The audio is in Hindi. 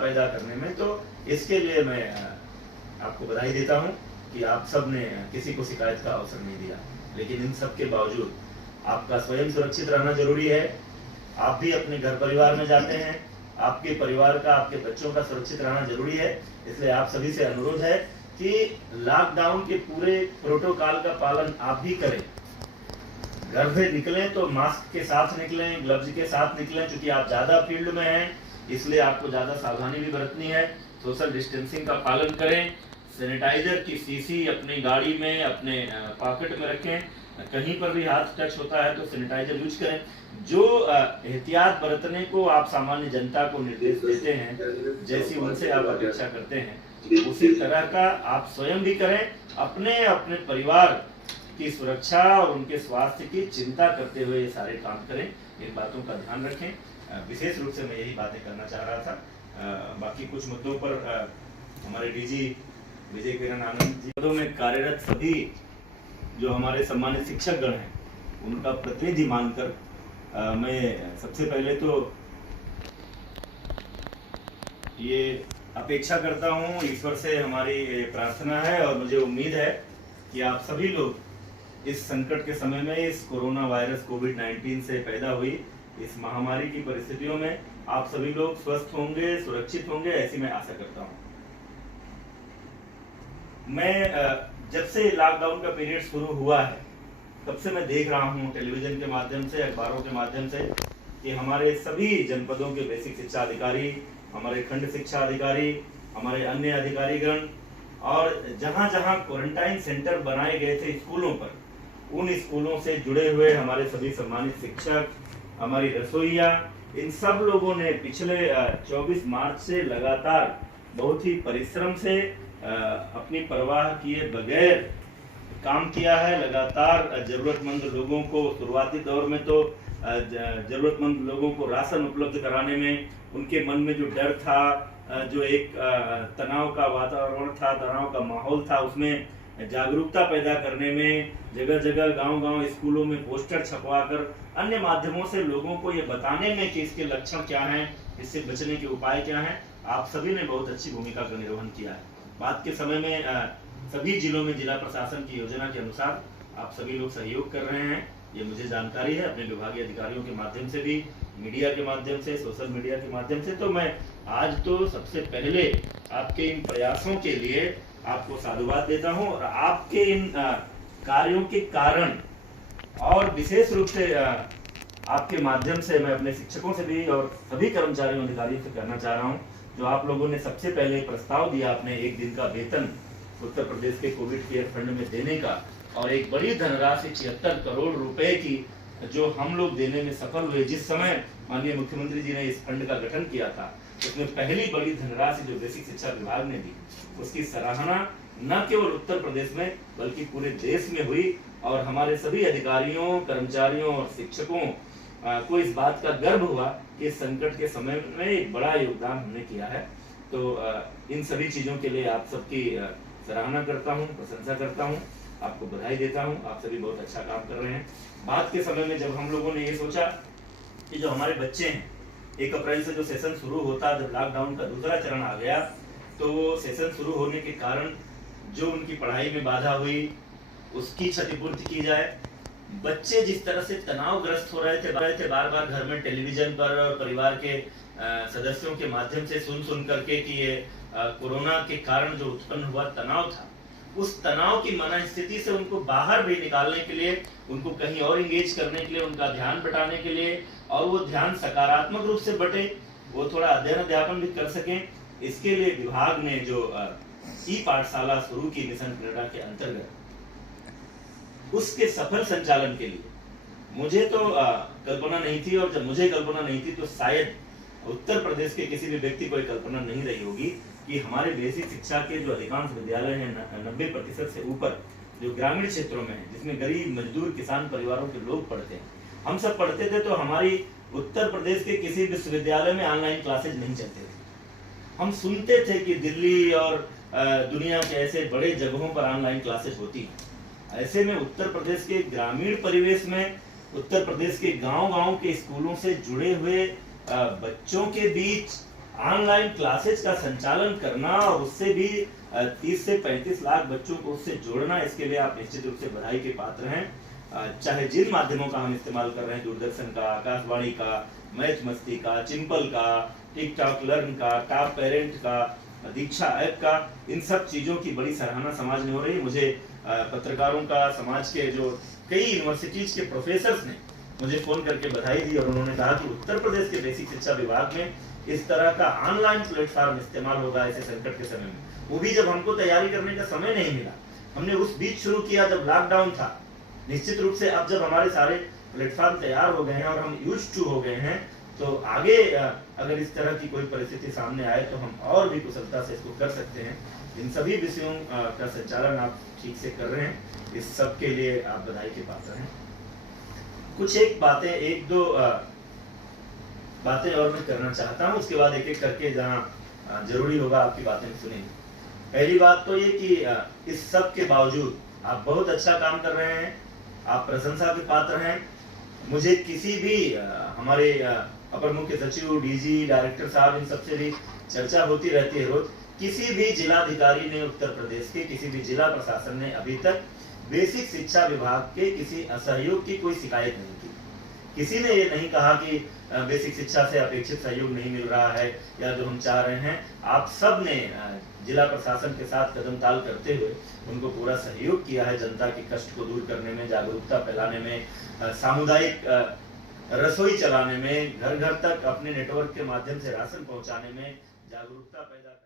पैदा करने में। तो इसके लिए मैं आपको बधाई देता हूं कि आप सब ने किसी को शिकायत का अवसर नहीं दिया। लेकिन इन सब के बावजूद आपका स्वयं सुरक्षित रहना जरूरी है। आप भी अपने घर परिवार में जाते हैं, आपके परिवार का, आपके बच्चों का सुरक्षित रहना जरूरी है। इसलिए आप सभी से अनुरोध है कि लॉकडाउन के पूरे प्रोटोकॉल का पालन आप भी करें। घर से निकलें तो मास्क के साथ निकलें, ग्लव्स के साथ निकलें। क्योंकि आप ज्यादा फील्ड में हैं, इसलिए आपको ज्यादा सावधानी भी बरतनी है। सोशल डिस्टेंसिंग का पालन करें। सैनिटाइजर की शीशी अपनी गाड़ी में, अपने पॉकेट में रखें। कहीं पर भी हाथ टच होता है तो सैनिटाइजर यूज करें। जो एहतियात बरतने को आप सामान्य जनता को निर्देश देते हैं, जैसी उनसे आप अपेक्षा करते हैं, उसी तरह का आप स्वयं भी करें। अपने अपने परिवार की सुरक्षा और उनके स्वास्थ्य की चिंता करते हुए ये सारे काम करें। इन बातों का ध्यान रखें। विशेष रूप से मैं यही बातें करना चाह रहा था। बाकी कुछ मुद्दों पर हमारे डीजी विजय किरण आनंद जी पदों में कार्यरत सभी जो हमारे सम्मानित शिक्षक गण हैं, उनका प्रतिनिधि मानकर मैं सबसे पहले तो ये अपेक्षा करता हूँ, ईश्वर से हमारी प्रार्थना है और मुझे उम्मीद है कि आप सभी लोग इस संकट के समय में, इस कोरोना वायरस कोविड-19 से पैदा हुई इस महामारी की परिस्थितियों में आप सभी लोग स्वस्थ होंगे, सुरक्षित होंगे, ऐसी मैं आशा करता हूँ। मैं जब से लॉकडाउन का पीरियड शुरू हुआ है, तब से मैं देख रहा हूँ टेलीविजन के माध्यम से, अखबारों के माध्यम से कि हमारे सभी जनपदों के बेसिक शिक्षा अधिकारी, हमारे खंड शिक्षा अधिकारी, हमारे अन्य अधिकारीगण और जहाँ जहाँ क्वारंटाइन सेंटर बनाए गए थे स्कूलों पर, उन स्कूलों से जुड़े हुए हमारे सभी सम्मानित शिक्षक, हमारी रसोइया, इन सब लोगों ने पिछले 24 मार्च से लगातार बहुत ही परिश्रम से अपनी परवाह किए बगैर काम किया है। लगातार जरूरतमंद लोगों को, शुरुआती दौर में तो जरूरतमंद लोगों को राशन उपलब्ध कराने में उनके मन में जो डर था, जो एक तनाव का वातावरण था, तनाव का माहौल था, उसमें जागरूकता पैदा करने में जगह जगह, गांव-गांव, स्कूलों में पोस्टर छपवाकर, अन्य माध्यमों से लोगों को ये बताने में कि इसके लक्षण क्या हैं, इससे बचने के उपाय क्या हैं, आप सभी ने बहुत अच्छी भूमिका का निर्वहन किया है। बाद के समय में सभी जिलों में जिला प्रशासन की योजना के अनुसार आप सभी लोग सहयोग कर रहे हैं, ये मुझे जानकारी है अपने विभागीय अधिकारियों के माध्यम से भी, मीडिया के माध्यम से, सोशल मीडिया के माध्यम से। तो मैं आज तो सबसे पहले आपके इन प्रयासों के लिए आपको साधुवाद देता हूं और आपके इन कार्यों के कारण और विशेष रूप से आपके माध्यम से मैं अपने शिक्षकों से भी और सभी कर्मचारियों अधिकारियों से कहना चाह रहा हूं, जो आप लोगों ने सबसे पहले प्रस्ताव दिया अपने 1 दिन का वेतन उत्तर प्रदेश के कोविड केयर फंड में देने का, और एक बड़ी धनराशि 76 करोड़ रुपए की जो हम लोग देने में सफल हुए। जिस समय माननीय मुख्यमंत्री जी ने इस फंड का गठन किया था, उसमें पहली बड़ी धनराशि जो बेसिक शिक्षा विभाग ने दी, उसकी सराहना न केवल उत्तर प्रदेश में बल्कि पूरे देश में हुई। और हमारे सभी अधिकारियों, कर्मचारियों और शिक्षकों को इस बात का गर्व हुआ कि इस संकट के समय में एक बड़ा योगदान हमने किया है। तो इन सभी चीजों के लिए आप सबकी सराहना करता हूँ, प्रशंसा करता हूँ, आपको बधाई देता हूँ। आप सभी बहुत अच्छा काम कर रहे हैं। बाद के समय में जब हम लोगों ने ये सोचा कि जो हमारे बच्चे हैं, 1 अप्रैल से जो सेशन शुरू होता, जब लॉकडाउन का दूसरा चरण आ गया, तो वो सेशन शुरू होने के कारण जो उनकी पढ़ाई में बाधा हुई, उसकी क्षतिपूर्ति की जाए। बच्चे जिस तरह से तनावग्रस्त हो रहे थे, बार बार घर में टेलीविजन पर और परिवार के सदस्यों के माध्यम से सुन करके कि ये कोरोना के कारण जो उत्पन्न हुआ तनाव था, उस तनाव की मनस्थिति से उनको बाहर भी निकालने के लिए, उनको कहीं और इंगेज करने के लिए, उनका ध्यान बटाने के लिए, और वो ध्यान सकारात्मक रूप से बटे, वो थोड़ा अध्ययन अध्यापन भी कर सकें, इसके लिए विभाग ने जो ई पाठशाला शुरू की मिशन क्रीडा के अंतर्गत, उसके सफल संचालन के लिए मुझे तो कल्पना नहीं थी, और जब मुझे कल्पना नहीं थी तो शायद उत्तर प्रदेश के किसी भी व्यक्ति को कल्पना नहीं रही होगी कि हमारे बेसिक शिक्षा के जो अधिकांश विद्यालय हैं, 90% से ऊपर जो ग्रामीण क्षेत्रों में है, जिसमें गरीब, मजदूर, किसान परिवारों के लोग पढ़ते हैं, हम सब पढ़ते थे, तो हमारी उत्तर प्रदेश के किसी विश्वविद्यालय में ऑनलाइन क्लासेज नहीं चलते थे। हम सुनते थे कि दिल्ली और दुनिया के ऐसे बड़े जगहों पर ऑनलाइन क्लासेज होती हैं। ऐसे में उत्तर प्रदेश के ग्रामीण परिवेश में, उत्तर प्रदेश के गांव-गांव के स्कूलों से जुड़े हुए बच्चों के बीच ऑनलाइन क्लासेज का संचालन करना और उससे भी 30 से 35 लाख बच्चों को उससे जोड़ना, इसके लिए आप निश्चित रूप से बधाई के पात्र हैं। चाहे जिन माध्यमों का हम इस्तेमाल कर रहे हैं, दूरदर्शन का, आकाशवाणी का, मैच मस्ती का, चिंपल का, टिकटॉक लर्न का, टॉप पेरेंट का, दीक्षा ऐप का, इन सब चीजों की बड़ी सराहना समाज में हो रही है। मुझे पत्रकारों का, समाज के जो कई यूनिवर्सिटीज के प्रोफेसर्स ने मुझे फोन करके बधाई दी और उन्होंने कहा कि उत्तर प्रदेश के बेसिक शिक्षा विभाग में इस तरह का ऑनलाइन प्लेटफॉर्म इस्तेमाल होगा ऐसे संकट के समय में, वो भी जब हमको तैयारी करने का समय नहीं मिला। हमने उस बीच शुरू किया जब लॉकडाउन था। निश्चित रूप से अब जब हमारे सारे प्लेटफॉर्म तैयार हो गए हैं और हम यूज्ड टू हो गए हैं, तो आगे अगर इस तरह की कोई परिस्थिति सामने आए तो हम और भी कुशलता से इसको कर सकते हैं। इन सभी विषयों का संचालन आप ठीक से कर रहे हैं, इस सब के लिए आप बधाई के पात्र हैं। कुछ एक दो बातें और मैं करना चाहता हूं, उसके बाद एक एक करके जहां जरूरी होगा आपकी बातें सुनेंगे। पहली बात तो ये कि इस सब के बावजूद आप बहुत अच्छा काम कर रहे हैं, आप प्रशंसा के पात्र हैं। मुझे किसी भी हमारे अपर मुख्य सचिव, डीजी, डायरेक्टर साहब, इन सबसे भी चर्चा होती रहती है रोज। किसी भी जिलाधिकारी ने, उत्तर प्रदेश के किसी भी जिला प्रशासन ने अभी तक बेसिक शिक्षा विभाग के किसी असहयोग की कोई शिकायत नहीं की। किसी ने ये नहीं कहा कि बेसिक शिक्षा से अपेक्षित सहयोग नहीं मिल रहा है या जो हम चाह रहे हैं। आप सब ने जिला प्रशासन के साथ कदम ताल करते हुए उनको पूरा सहयोग किया है, जनता के कष्ट को दूर करने में, जागरूकता फैलाने में, सामुदायिक रसोई चलाने में, घर घर तक अपने नेटवर्क के माध्यम से राशन पहुंचाने में जागरूकता पैदा